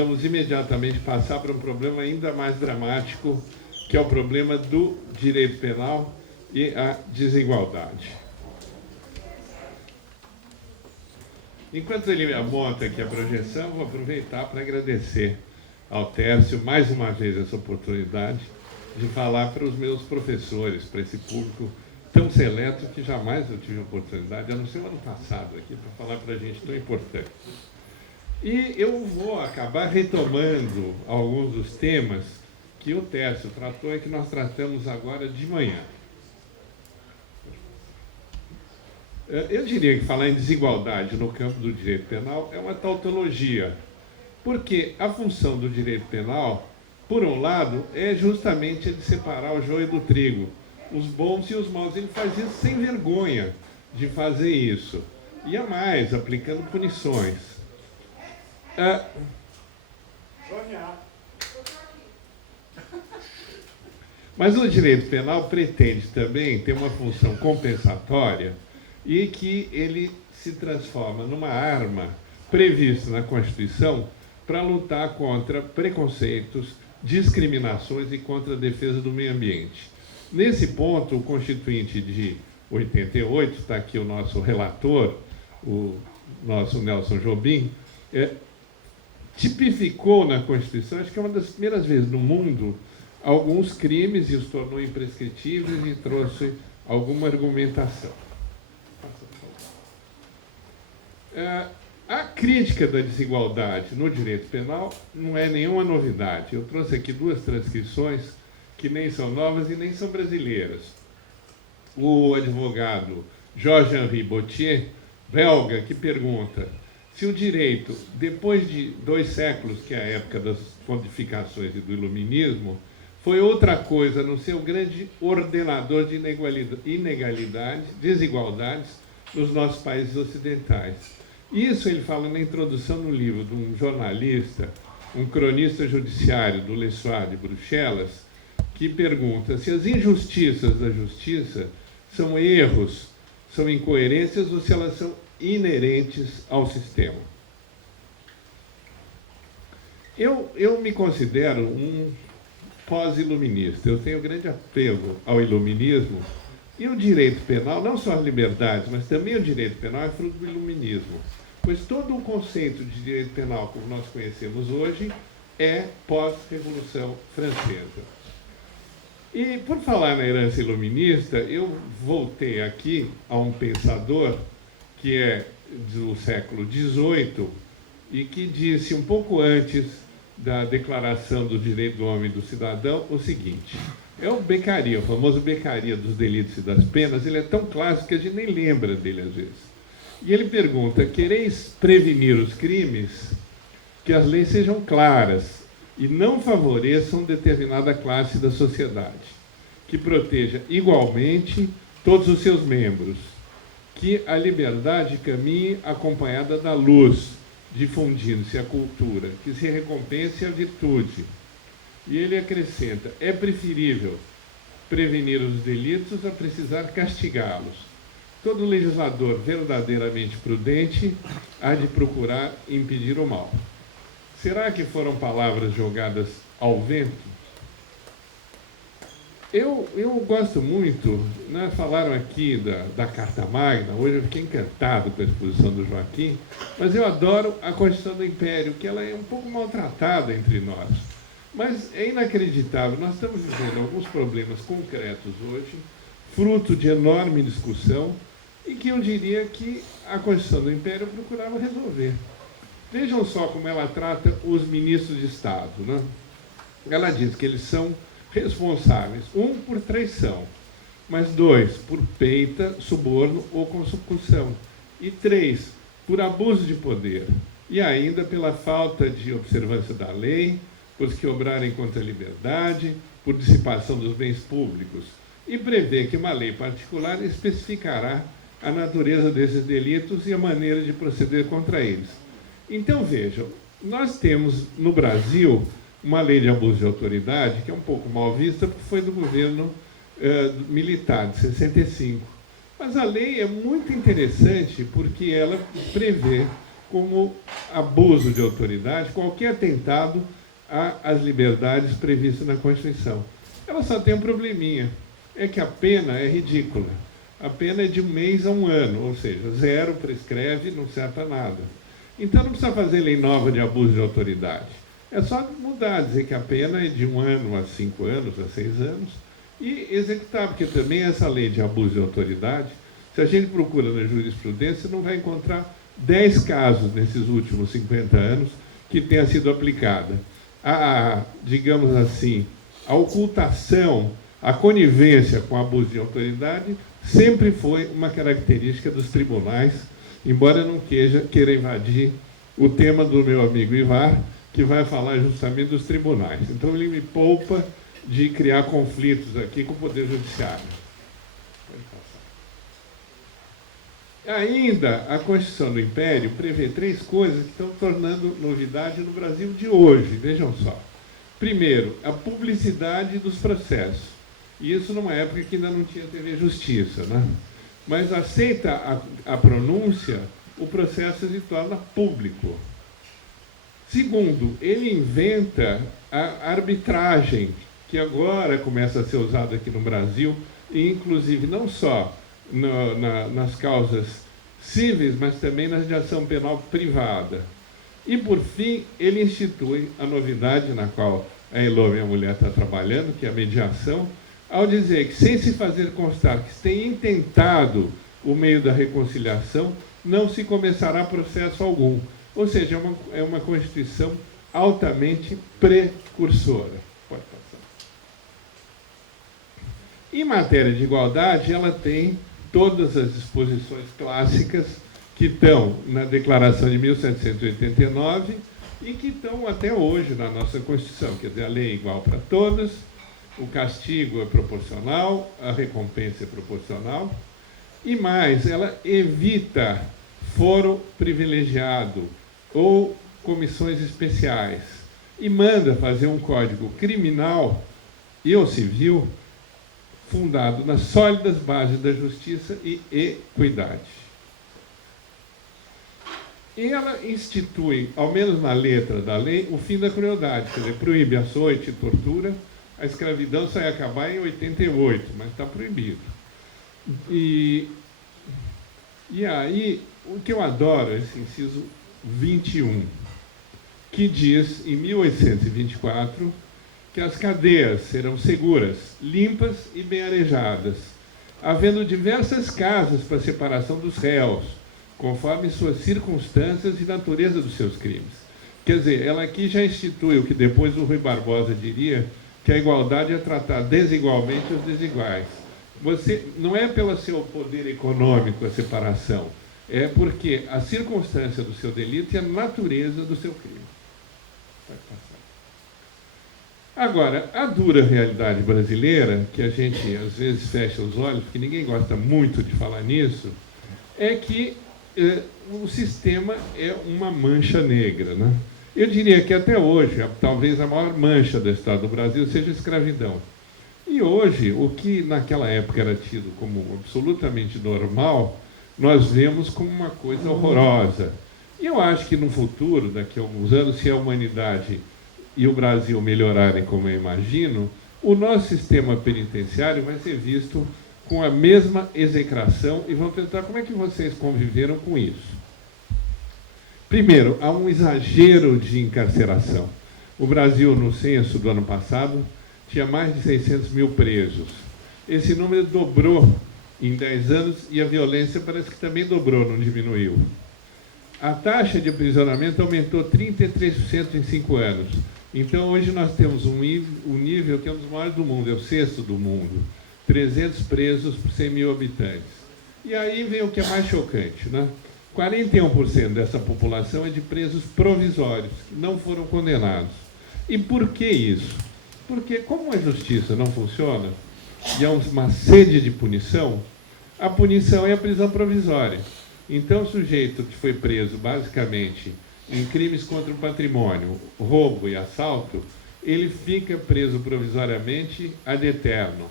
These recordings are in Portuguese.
vamos imediatamente passar para um problema ainda mais dramático, que é o problema do direito penal e a desigualdade. Enquanto ele monta aqui a projeção, vou aproveitar para agradecer ao Tércio mais uma vez essa oportunidade de falar para os meus professores, para esse público tão seleto que jamais eu tive a oportunidade, a não ser o ano passado aqui, para falar para a gente tão importante. E eu vou acabar retomando alguns dos temas que o Tércio tratou e que nós tratamos agora de manhã. Eu diria que falar em desigualdade no campo do direito penal é uma tautologia, porque a função do direito penal, por um lado, é justamente a de separar o joio do trigo, os bons e os maus. Ele faz isso sem vergonha de fazer isso. E a mais, aplicando punições. Mas o direito penal pretende também ter uma função compensatória e que ele se transforma numa arma prevista na Constituição para lutar contra preconceitos, discriminações e contra a defesa do meio ambiente. Nesse ponto, o Constituinte de 88, está aqui o nosso relator, o nosso Nelson Jobim, tipificou na Constituição, acho que é uma das primeiras vezes no mundo, alguns crimes e os tornou imprescritíveis e trouxe alguma argumentação. A crítica da desigualdade no direito penal não é nenhuma novidade. Eu trouxe aqui duas transcrições que nem são novas e nem são brasileiras. O advogado Georges-Henri Boutier, belga, que pergunta se o direito, depois de 2 séculos, que é a época das codificações e do iluminismo, foi outra coisa, a não ser o grande ordenador de inegalidades, desigualdades nos nossos países ocidentais. Isso ele fala na introdução no livro de um jornalista, um cronista judiciário do Le Soir de Bruxelas, que pergunta se as injustiças da justiça são erros, são incoerências ou se elas são inerentes ao sistema. Eu me considero um pós-iluminista. Eu tenho grande apego ao iluminismo e o direito penal, não só as liberdades, mas também o direito penal é fruto do iluminismo. Pois todo o conceito de direito penal como nós conhecemos hoje é pós-Revolução Francesa. E, por falar na herança iluminista, eu voltei aqui a um pensador que é do século XVIII e que disse, um pouco antes da Declaração do Direito do Homem e do Cidadão, o seguinte: é o Beccaria, o famoso Beccaria dos Delitos e das Penas. Ele é tão clássico que a gente nem lembra dele às vezes. E ele pergunta: quereis prevenir os crimes? Que as leis sejam claras e não favoreçam determinada classe da sociedade, que proteja igualmente todos os seus membros, que a liberdade caminhe acompanhada da luz, difundindo-se a cultura, que se recompense a virtude. E ele acrescenta: é preferível prevenir os delitos a precisar castigá-los. Todo legislador verdadeiramente prudente há de procurar impedir o mal. Será que foram palavras jogadas ao vento? Eu gosto muito, né, falaram aqui da Carta Magna, hoje eu fiquei encantado com a exposição do Joaquim, mas eu adoro a Constituição do Império, que ela é um pouco maltratada entre nós. Mas é inacreditável, nós estamos vivendo alguns problemas concretos hoje, fruto de enorme discussão, e que eu diria que a Constituição do Império procurava resolver. Vejam só como ela trata os ministros de Estado, né? Ela diz que eles são responsáveis, 1, por traição, mas 2, por peita, suborno ou consecução, e 3, por abuso de poder, e ainda pela falta de observância da lei, por que obrarem contra a liberdade, por dissipação dos bens públicos, e prevê que uma lei particular especificará a natureza desses delitos e a maneira de proceder contra eles. Então, vejam, nós temos no Brasil uma lei de abuso de autoridade que é um pouco mal vista, porque foi do governo militar, de 65. Mas a lei é muito interessante porque ela prevê como abuso de autoridade, qualquer atentado às liberdades previstas na Constituição. Ela só tem um probleminha, é que a pena é ridícula. A pena é de 1 mês a 1 ano, ou seja, 0 prescreve, não serve nada. Então não precisa fazer lei nova de abuso de autoridade. É só mudar, dizer que a pena é de 1 ano a 5 anos, a 6 anos, e executar, porque também essa lei de abuso de autoridade, se a gente procura na jurisprudência, não vai encontrar 10 casos nesses últimos 50 anos que tenha sido aplicada. Digamos assim, a ocultação, a conivência com abuso de autoridade sempre foi uma característica dos tribunais, embora não queira invadir o tema do meu amigo Ivar, que vai falar justamente dos tribunais. Então, ele me poupa de criar conflitos aqui com o Poder Judiciário. Ainda, a Constituição do Império prevê 3 coisas que estão tornando novidade no Brasil de hoje. Vejam só. Primeiro, a publicidade dos processos. E isso numa época que ainda não tinha TV Justiça, né? Mas aceita a pronúncia, o processo se torna público. Segundo, ele inventa a arbitragem, que agora começa a ser usada aqui no Brasil, e inclusive não só nas causas cíveis, mas também nas de ação penal privada. E, por fim, ele institui a novidade na qual a Elô, minha mulher, está trabalhando, que é a mediação, ao dizer que, sem se fazer constar que se tem intentado o meio da reconciliação, não se começará processo algum. Ou seja, é uma Constituição altamente precursora. Pode passar. Em matéria de igualdade, ela tem todas as disposições clássicas que estão na Declaração de 1789 e que estão até hoje na nossa Constituição. Quer dizer, a lei é igual para todos, o castigo é proporcional, a recompensa é proporcional, e mais, ela evita foro privilegiado ou comissões especiais e manda fazer um código criminal e ou civil fundado nas sólidas bases da justiça e equidade. E ela institui, ao menos na letra da lei, o fim da crueldade, quer dizer, proíbe açoite e tortura. A escravidão só ia acabar em 88, mas está proibido. E aí, o que eu adoro é esse inciso 21, que diz, em 1824, que as cadeias serão seguras, limpas e bem arejadas, havendo diversas casas para separação dos réus, conforme suas circunstâncias e natureza dos seus crimes. Quer dizer, ela aqui já institui o que depois o Rui Barbosa diria, que a igualdade é tratar desigualmente os desiguais. Você não é pelo seu poder econômico a separação, é porque a circunstância do seu delito e a natureza do seu crime. Pode passar. Agora, a dura realidade brasileira, que a gente às vezes fecha os olhos, porque ninguém gosta muito de falar nisso, é que o sistema é uma mancha negra, né? Eu diria que até hoje, talvez a maior mancha do Estado do Brasil seja a escravidão. E hoje, o que naquela época era tido como absolutamente normal, nós vemos como uma coisa horrorosa. E eu acho que no futuro, daqui a alguns anos, se a humanidade e o Brasil melhorarem como eu imagino, o nosso sistema penitenciário vai ser visto com a mesma execração e vão perguntar como é que vocês conviveram com isso. Primeiro, há um exagero de encarceração. O Brasil, no censo do ano passado, tinha mais de 600 mil presos. Esse número dobrou em 10 anos e a violência parece que também dobrou, não diminuiu. A taxa de aprisionamento aumentou 33% em 5 anos. Então, hoje nós temos um nível que é um dos maiores do mundo, é o 6º do mundo. 300 presos por 100 mil habitantes. E aí vem o que é mais chocante, né? 41% dessa população é de presos provisórios, que não foram condenados. E por que isso? Porque, como a justiça não funciona, e há uma sede de punição, a punição é a prisão provisória. Então, o sujeito que foi preso, basicamente, em crimes contra o patrimônio, roubo e assalto, ele fica preso provisoriamente ad eterno.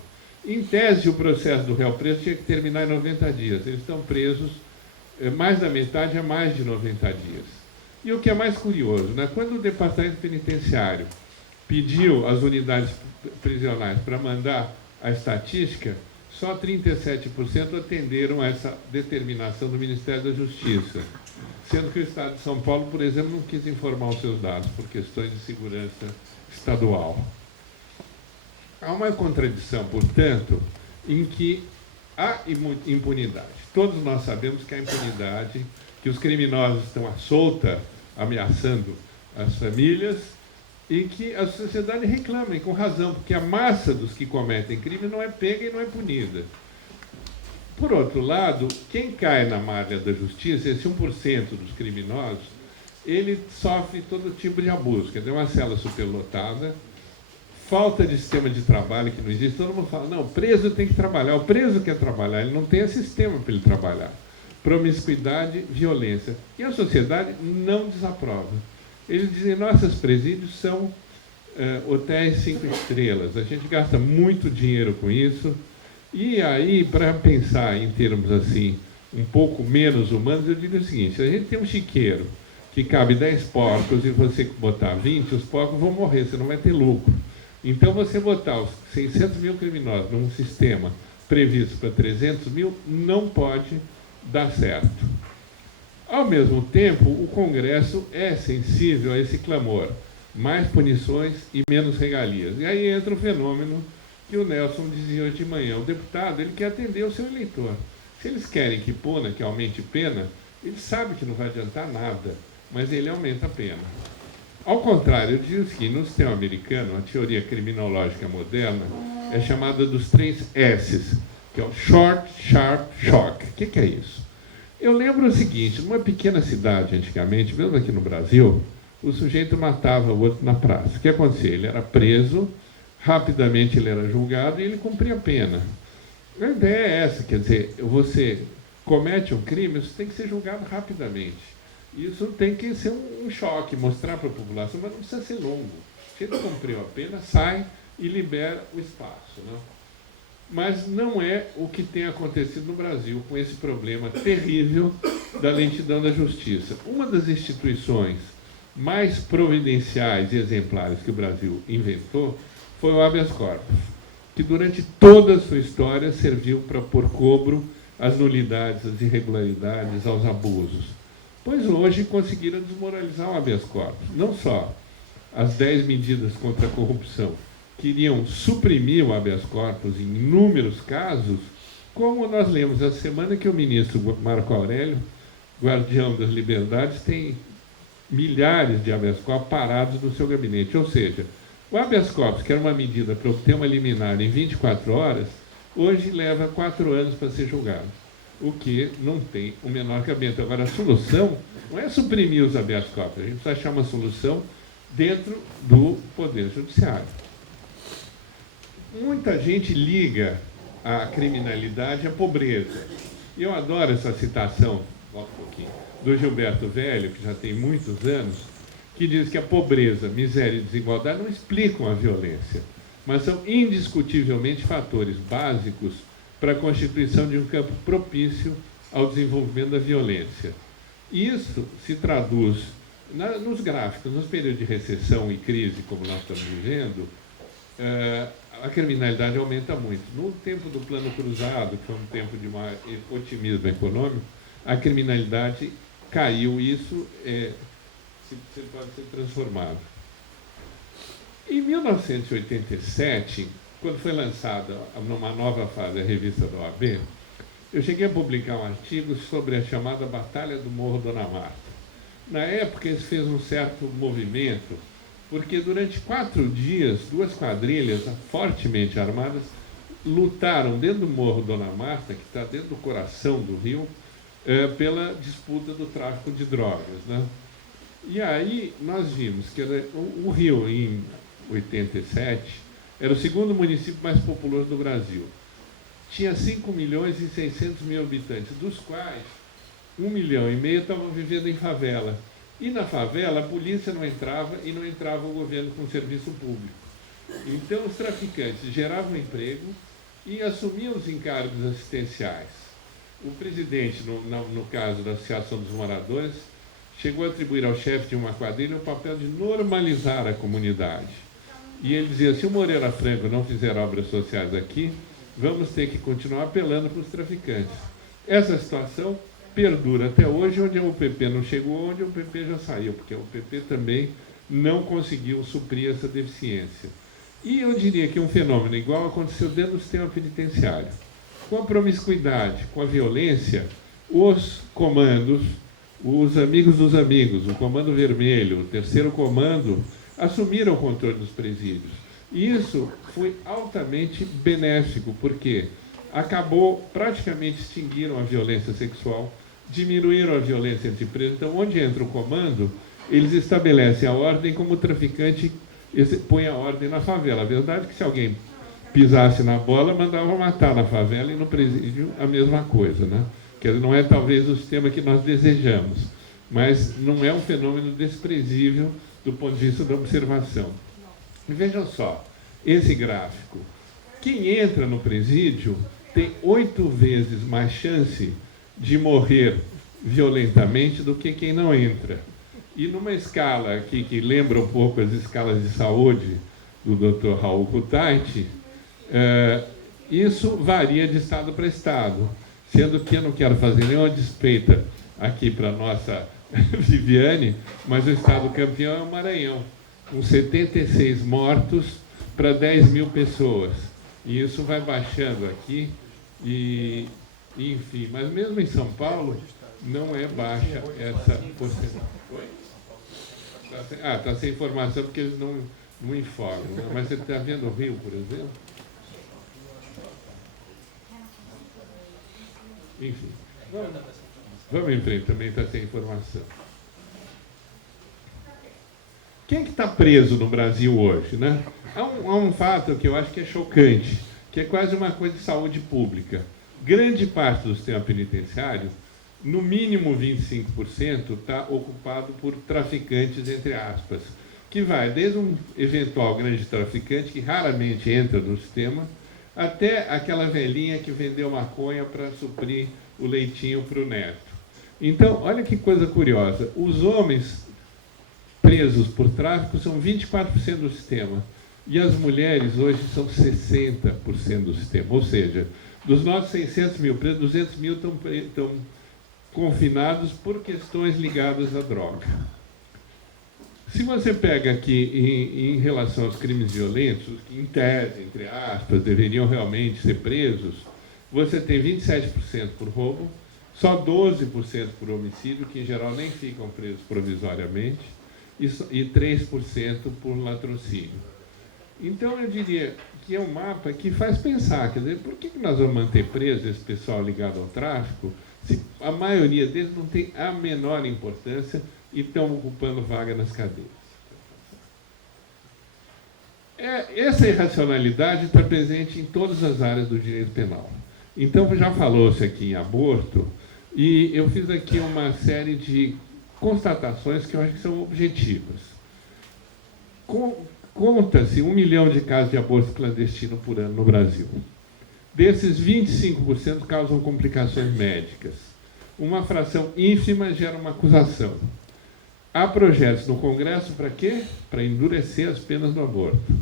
Em tese, o processo do réu preso tinha que terminar em 90 dias. Eles estão presos mais da metade é mais de 90 dias. E o que é mais curioso, né? Quando o Departamento Penitenciário pediu às unidades prisionais para mandar a estatística, só 37% atenderam a essa determinação do Ministério da Justiça, sendo que o Estado de São Paulo, por exemplo, não quis informar os seus dados por questões de segurança estadual. Há uma contradição, portanto, em que há impunidade. Todos nós sabemos que há impunidade, que os criminosos estão à solta, ameaçando as famílias, e que a sociedade reclama, e com razão, porque a massa dos que cometem crime não é pega e não é punida. Por outro lado, quem cai na malha da justiça, esse 1% dos criminosos, ele sofre todo tipo de abuso, quer dizer, uma cela superlotada, falta de sistema de trabalho que não existe. Todo mundo fala, não, o preso tem que trabalhar, o preso quer trabalhar, ele não tem sistema para ele trabalhar. Promiscuidade, violência. E a sociedade não desaprova. Eles dizem, nossos presídios são hotéis 5 estrelas, a gente gasta muito dinheiro com isso. E aí, para pensar em termos assim, um pouco menos humanos, eu digo o seguinte, se a gente tem um chiqueiro que cabe 10 porcos e você botar 20, os porcos vão morrer, você não vai ter lucro. Então, você botar os 600 mil criminosos num sistema previsto para 300 mil, não pode dar certo. Ao mesmo tempo, o Congresso é sensível a esse clamor, mais punições e menos regalias. E aí entra o fenômeno que o Nelson dizia hoje de manhã. O deputado, ele quer atender o seu eleitor. Se eles querem que puna, que aumente pena, ele sabe que não vai adiantar nada, mas ele aumenta a pena. Ao contrário, eu digo que no sistema americano, a teoria criminológica moderna é chamada dos 3 S's, que é o Short, Sharp, Shock. O que é isso? Eu lembro o seguinte, numa pequena cidade antigamente, mesmo aqui no Brasil, o sujeito matava o outro na praça. O que acontecia? Ele era preso, rapidamente ele era julgado e ele cumpria a pena. A ideia é essa, quer dizer, você comete um crime, você tem que ser julgado rapidamente. Isso tem que ser um choque, mostrar para a população, mas não precisa ser longo. Se ele cumpriu a pena, sai e libera o espaço, né? Mas não é o que tem acontecido no Brasil com esse problema terrível da lentidão da justiça. Uma das instituições mais providenciais e exemplares que o Brasil inventou foi o habeas corpus, que durante toda a sua história serviu para pôr cobro às nulidades, às irregularidades, aos abusos. Pois hoje conseguiram desmoralizar o habeas corpus. Não só as 10 medidas contra a corrupção queriam suprimir o habeas corpus em inúmeros casos, como nós lemos essa semana que o ministro Marco Aurélio, guardião das liberdades, tem milhares de habeas corpus parados no seu gabinete. Ou seja, o habeas corpus, que era uma medida para obter uma liminar em 24 horas, hoje leva 4 anos para ser julgado, o que não tem o menor cabimento. Agora, a solução não é suprimir os habeas corpus, a gente precisa achar uma solução dentro do Poder Judiciário. Muita gente liga a criminalidade à pobreza. E eu adoro essa citação, volta um pouquinho, do Gilberto Velho, que já tem muitos anos, que diz que a pobreza, miséria e desigualdade não explicam a violência, mas são indiscutivelmente fatores básicos para a constituição de um campo propício ao desenvolvimento da violência. Isso se traduz nos gráficos, nos períodos de recessão e crise, como nós estamos vivendo, a criminalidade aumenta muito. No tempo do Plano Cruzado, que foi um tempo de maior otimismo econômico, a criminalidade caiu, isso pode ser transformado. Em 1987, quando foi lançada numa nova fase a revista da OAB, eu cheguei a publicar um artigo sobre a chamada Batalha do Morro Dona Marta. Na época, isso fez um certo movimento, porque durante 4 dias, 2 quadrilhas fortemente armadas lutaram dentro do Morro Dona Marta, que está dentro do coração do Rio, pela disputa do tráfico de drogas, né? E aí nós vimos que o Rio, em 87, era o 2º município mais populoso do Brasil. Tinha 5.600.000 habitantes, dos quais 1,5 milhão estavam vivendo em favela. E na favela a polícia não entrava e não entrava o governo com serviço público. Então os traficantes geravam emprego e assumiam os encargos assistenciais. o presidente, no caso da Associação dos Moradores, chegou a atribuir ao chefe de uma quadrilha o papel de normalizar a comunidade. E ele dizia, se o Moreira Franco não fizer obras sociais aqui, vamos ter que continuar apelando para os traficantes. Essa situação perdura até hoje, onde o PP não chegou, onde o PP já saiu, porque o PP também não conseguiu suprir essa deficiência. E eu diria que um fenômeno igual aconteceu dentro do sistema penitenciário. Com a promiscuidade, com a violência, os comandos, os amigos dos amigos, o Comando Vermelho, o Terceiro Comando, assumiram o controle dos presídios. E isso foi altamente benéfico, porque praticamente extinguiram a violência sexual, diminuíram a violência entre presos. Então, onde entra o comando, eles estabelecem a ordem como o traficante põe a ordem na favela. A verdade é que se alguém pisasse na bola, mandava matar na favela, e no presídio a mesma coisa, né? Quer dizer, não é talvez o sistema que nós desejamos, mas não é um fenômeno desprezível do ponto de vista da observação. E vejam só, esse gráfico. Quem entra no presídio tem 8 vezes mais chance de morrer violentamente do que quem não entra. E numa escala aqui que lembra um pouco as escalas de saúde do Dr. Raul Kutaiti, isso varia de estado para estado, sendo que eu não quero fazer nenhuma despeita aqui para a nossa Viviane, mas o estado campeão é o Maranhão, com 76 mortos para 10 mil pessoas. E isso vai baixando aqui, enfim, mas mesmo em São Paulo não é baixa essa porcentagem. Está sem informação porque eles não informam, né? Mas você está vendo o Rio, por exemplo? Enfim, vamos em frente, também está sem informação. Quem que está preso no Brasil hoje, né? Há um fato que eu acho que é chocante, que é quase uma coisa de saúde pública. Grande parte do sistema penitenciário, no mínimo 25%, está ocupado por traficantes, entre aspas, que vai desde um eventual grande traficante, que raramente entra no sistema, até aquela velhinha que vendeu maconha para suprir o leitinho para o neto. Então, olha que coisa curiosa, os homens presos por tráfico são 24% do sistema, e as mulheres hoje são 60% do sistema, ou seja, dos nossos 600 mil presos, 200 mil estão confinados por questões ligadas à droga. Se você pega aqui em relação aos crimes violentos, que em tese, entre aspas, deveriam realmente ser presos, você tem 27% por roubo, só 12% por homicídio, que em geral nem ficam presos provisoriamente, e 3% por latrocínio. Então eu diria que é um mapa que faz pensar, quer dizer, por que nós vamos manter preso esse pessoal ligado ao tráfico, se a maioria deles não tem a menor importância e estão ocupando vaga nas cadeias? Essa irracionalidade está presente em todas as áreas do direito penal. Então, já falou-se aqui em aborto, e eu fiz aqui uma série de constatações que eu acho que são objetivas. Conta-se 1 milhão de casos de aborto clandestino por ano no Brasil. Desses, 25% causam complicações médicas. Uma fração ínfima gera uma acusação. Há projetos no Congresso para quê? Para endurecer as penas do aborto.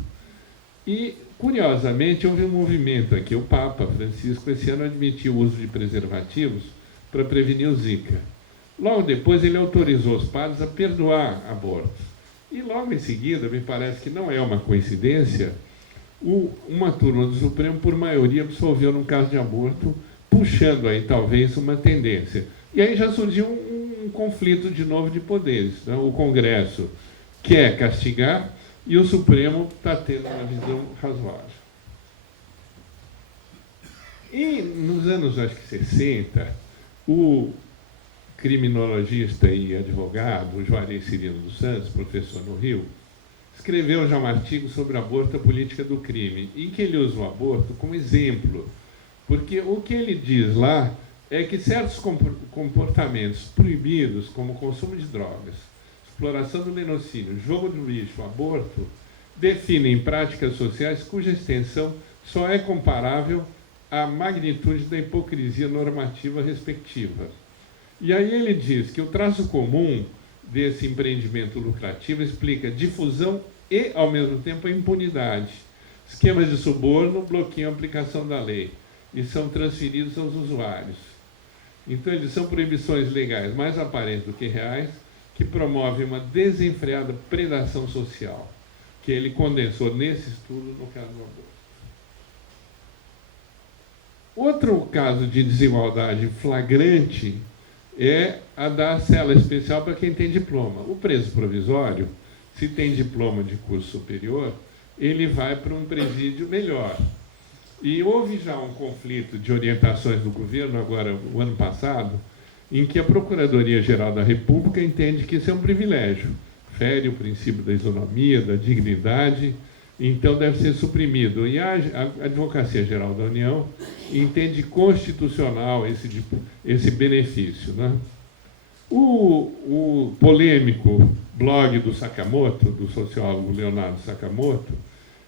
E, curiosamente, houve um movimento aqui. O Papa Francisco, esse ano, admitiu o uso de preservativos para prevenir o Zika. Logo depois, ele autorizou os padres a perdoar abortos. E logo em seguida, me parece que não é uma coincidência, uma turma do Supremo, por maioria, absolveu num caso de aborto, puxando aí talvez uma tendência. E aí já surgiu um conflito de novo de poderes, né? O Congresso quer castigar e o Supremo está tendo uma visão razoável. E nos anos, acho que 60, o criminologista e advogado Juarez Cirino dos Santos, professor no Rio, escreveu já um artigo sobre aborto e a política do crime, em que ele usa o aborto como exemplo, porque o que ele diz lá é que certos comportamentos proibidos, como consumo de drogas, exploração do lenocínio, jogo de lixo, aborto, definem práticas sociais cuja extensão só é comparável a magnitude da hipocrisia normativa respectiva. E aí ele diz que o traço comum desse empreendimento lucrativo explica difusão e, ao mesmo tempo, a impunidade. Esquemas de suborno bloqueiam a aplicação da lei e são transferidos aos usuários. Então, eles são proibições legais mais aparentes do que reais, que promovem uma desenfreada predação social, que ele condensou nesse estudo no caso do aborto. Outro caso de desigualdade flagrante é a da cela especial para quem tem diploma. O preso provisório, se tem diploma de curso superior, ele vai para um presídio melhor. E houve já um conflito de orientações do governo, agora, o ano passado, em que a Procuradoria-Geral da República entende que isso é um privilégio, fere o princípio da isonomia, da dignidade, então deve ser suprimido. E a Advocacia-Geral da União entende constitucional esse benefício, né? O polêmico blog do Sakamoto, do sociólogo Leonardo Sakamoto,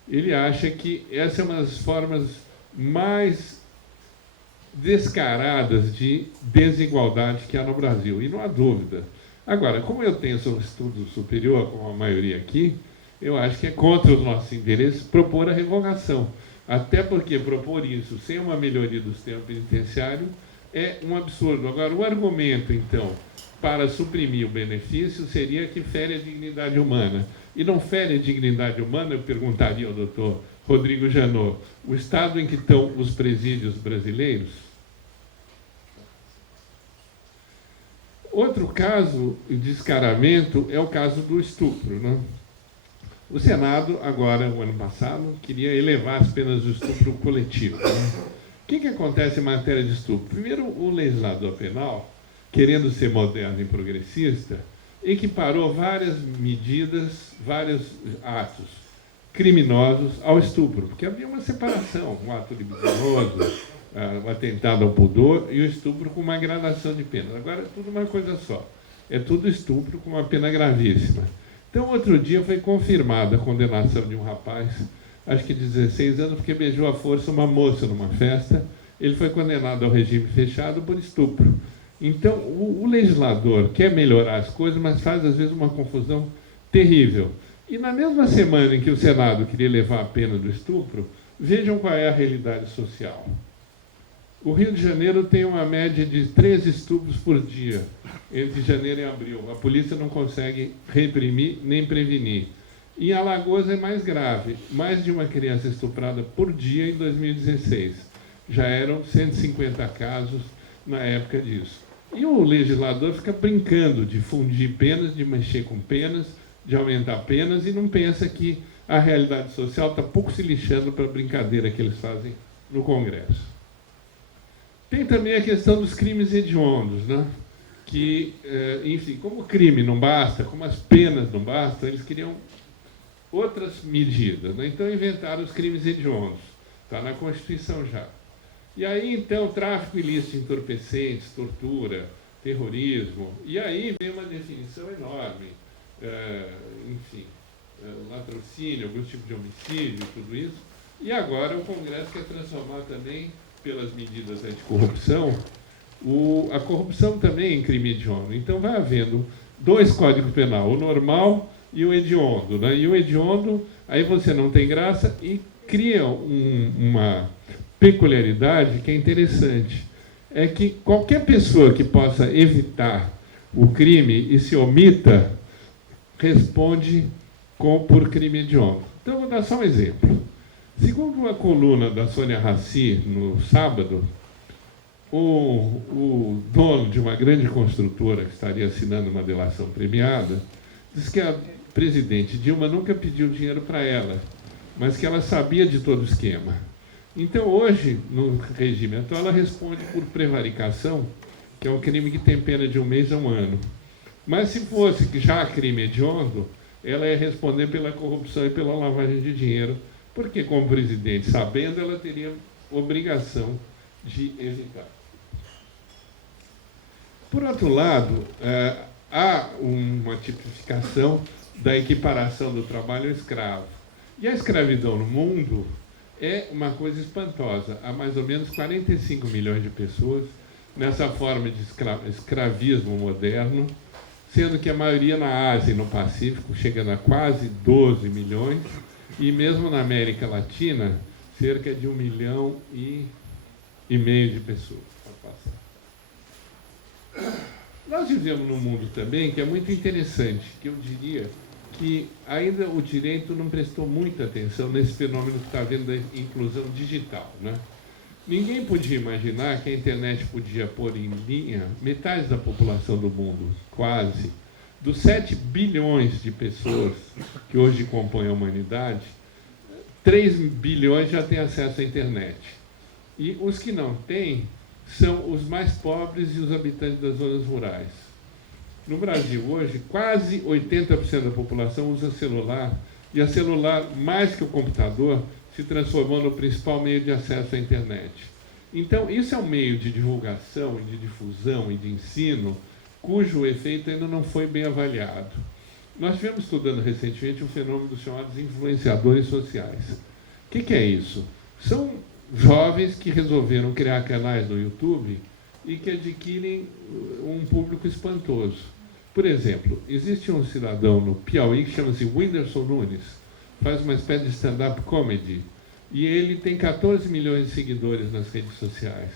ele acha que essa é uma das formas mais descaradas de desigualdade que há no Brasil, e não há dúvida. Agora, como eu tenho estudo superior, como a maioria aqui, eu acho que é contra os nossos interesses propor a revogação. Até porque propor isso sem uma melhoria do sistema penitenciário é um absurdo. Agora, o argumento, então, para suprimir o benefício seria que fere a dignidade humana. E não fere a dignidade humana, eu perguntaria ao doutor Rodrigo Janot, o estado em que estão os presídios brasileiros? Outro caso de descaramento é o caso do estupro, né? O Senado, agora, o ano passado, queria elevar as penas do estupro coletivo, né? O que acontece em matéria de estupro? Primeiro, o legislador penal, querendo ser moderno e progressista, equiparou várias medidas, vários atos criminosos ao estupro, porque havia uma separação, um ato libidinoso, o atentado ao pudor e o estupro com uma gradação de penas. Agora é tudo uma coisa só, é tudo estupro com uma pena gravíssima. Então, outro dia foi confirmada a condenação de um rapaz, acho que de 16 anos, porque beijou à força uma moça numa festa. Ele foi condenado ao regime fechado por estupro. Então, o legislador quer melhorar as coisas, mas faz, às vezes, uma confusão terrível. E na mesma semana em que o Senado queria elevar a pena do estupro, vejam qual é a realidade social. O Rio de Janeiro tem uma média de 13 estupros por dia, entre janeiro e abril. A polícia não consegue reprimir nem prevenir. Em Alagoas é mais grave, mais de uma criança estuprada por dia em 2016. Já eram 150 casos na época disso. E o legislador fica brincando de fundir penas, de mexer com penas, de aumentar penas, e não pensa que a realidade social está pouco se lixando para a brincadeira que eles fazem no Congresso. Tem também a questão dos crimes hediondos, né? Que, enfim, como o crime não basta, como as penas não bastam, eles queriam outras medidas, né? Então inventaram os crimes hediondos. Está na Constituição já. E aí, então, tráfico ilícito de entorpecentes, tortura, terrorismo, e aí vem uma definição enorme, enfim, latrocínio, alguns tipos de homicídio, tudo isso. E agora o Congresso quer transformar também, pelas medidas anticorrupção, a corrupção também em crime hediondo. Então vai havendo dois códigos penais, o normal e o hediondo, né? E o hediondo, aí você não tem graça e cria uma peculiaridade que é interessante. É que qualquer pessoa que possa evitar o crime e se omita, responde por crime hediondo. Então, eu vou dar só um exemplo. Segundo uma coluna da Sônia Raci, no sábado, o dono de uma grande construtora que estaria assinando uma delação premiada, diz que a presidente Dilma nunca pediu dinheiro para ela, mas que ela sabia de todo o esquema. Então, hoje, no regime atual, ela responde por prevaricação, que é um crime que tem pena de 1 mês a 1 ano. Mas se fosse já crime hediondo, ela ia responder pela corrupção e pela lavagem de dinheiro, porque, como presidente, sabendo, ela teria obrigação de evitar. Por outro lado, há uma tipificação da equiparação do trabalho ao escravo. E a escravidão no mundo é uma coisa espantosa. Há mais ou menos 45 milhões de pessoas nessa forma de escravismo moderno, sendo que a maioria na Ásia e no Pacífico, chegando a quase 12 milhões, e mesmo na América Latina, cerca de 1,5 milhão de pessoas. Nós vivemos num mundo também que é muito interessante, que eu diria que ainda o direito não prestou muita atenção nesse fenômeno que está havendo da inclusão digital, né? Ninguém podia imaginar que a internet podia pôr em linha metade da população do mundo, quase. Dos 7 bilhões de pessoas que hoje compõem a humanidade, 3 bilhões já têm acesso à internet. E os que não têm são os mais pobres e os habitantes das zonas rurais. No Brasil, hoje, quase 80% da população usa celular, e a celular, mais que o computador, se transformou no principal meio de acesso à internet. Então, isso é um meio de divulgação, de difusão e de ensino, cujo efeito ainda não foi bem avaliado. Nós estivemos estudando recentemente um fenômeno dos chamados influenciadores sociais. O que é isso? São jovens que resolveram criar canais no YouTube e que adquirem um público espantoso. Por exemplo, existe um cidadão no Piauí que chama-se Whindersson Nunes, faz uma espécie de stand-up comedy, e ele tem 14 milhões de seguidores nas redes sociais.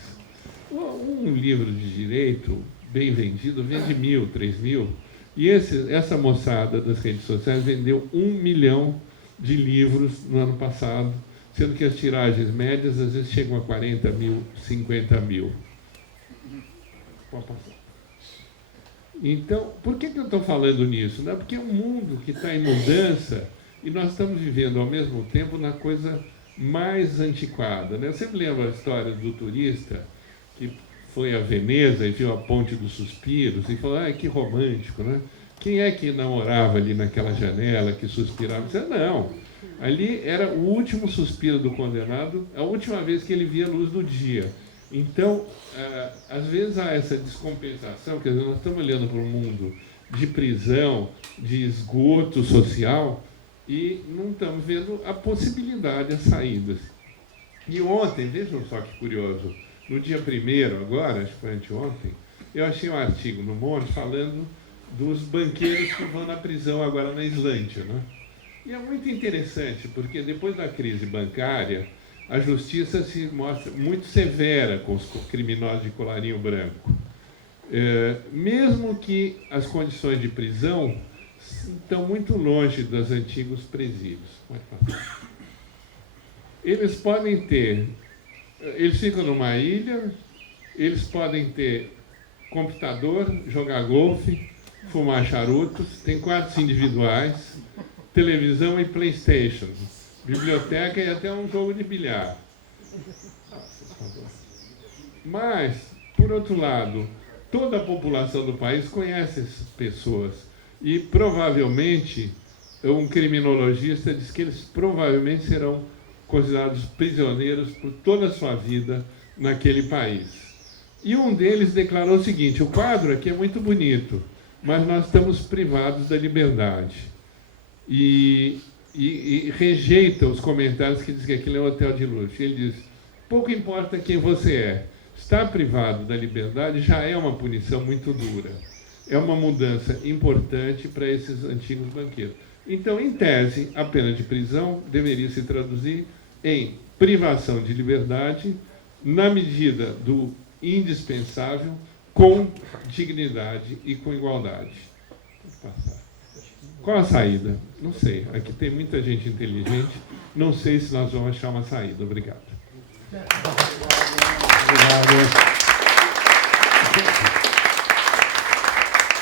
Um livro de direito bem vendido vende 1.000, 3.000, e essa moçada das redes sociais vendeu 1 milhão de livros no ano passado, sendo que as tiragens médias às vezes chegam a 40 mil, 50 mil. Pode passar. Então, por que eu estou falando nisso? Não é porque é um mundo que está em mudança e nós estamos vivendo ao mesmo tempo na coisa mais antiquada, né? Eu sempre lembro a história do turista que foi a Veneza e viu a Ponte dos Suspiros e falou, que romântico, né? Quem é que namorava ali naquela janela, que suspirava? Disse, não, ali era o último suspiro do condenado, a última vez que ele via a luz do dia. Então, às vezes há essa descompensação, quer dizer, nós estamos olhando para um mundo de prisão, de esgoto social, e não estamos vendo a possibilidade, as saídas. E ontem, vejam só que curioso, no dia 1º agora, acho que foi anteontem, eu achei um artigo no Monde falando dos banqueiros que vão na prisão agora na Islândia, né? E é muito interessante, porque depois da crise bancária, a justiça se mostra muito severa com os criminosos de colarinho branco. Mesmo que as condições de prisão estão muito longe dos antigos presídios. Eles podem ter... Eles ficam numa ilha, eles podem ter computador, jogar golfe, fumar charutos, tem quartos individuais, televisão e PlayStation, biblioteca e até um jogo de bilhar. Mas, por outro lado, toda a população do país conhece essas pessoas e provavelmente um criminologista diz que eles provavelmente serão considerados prisioneiros por toda a sua vida naquele país. E um deles declarou o seguinte, o quadro aqui é muito bonito, mas nós estamos privados da liberdade. E rejeita os comentários que dizem que aquilo é um hotel de luxo. Ele diz, pouco importa quem você é, estar privado da liberdade já é uma punição muito dura. É uma mudança importante para esses antigos banqueiros. Então, em tese, a pena de prisão deveria se traduzir em privação de liberdade na medida do indispensável, com dignidade e com igualdade. Qual a saída? Não sei. Aqui tem muita gente inteligente. Não sei se nós vamos achar uma saída. Obrigado. Obrigado.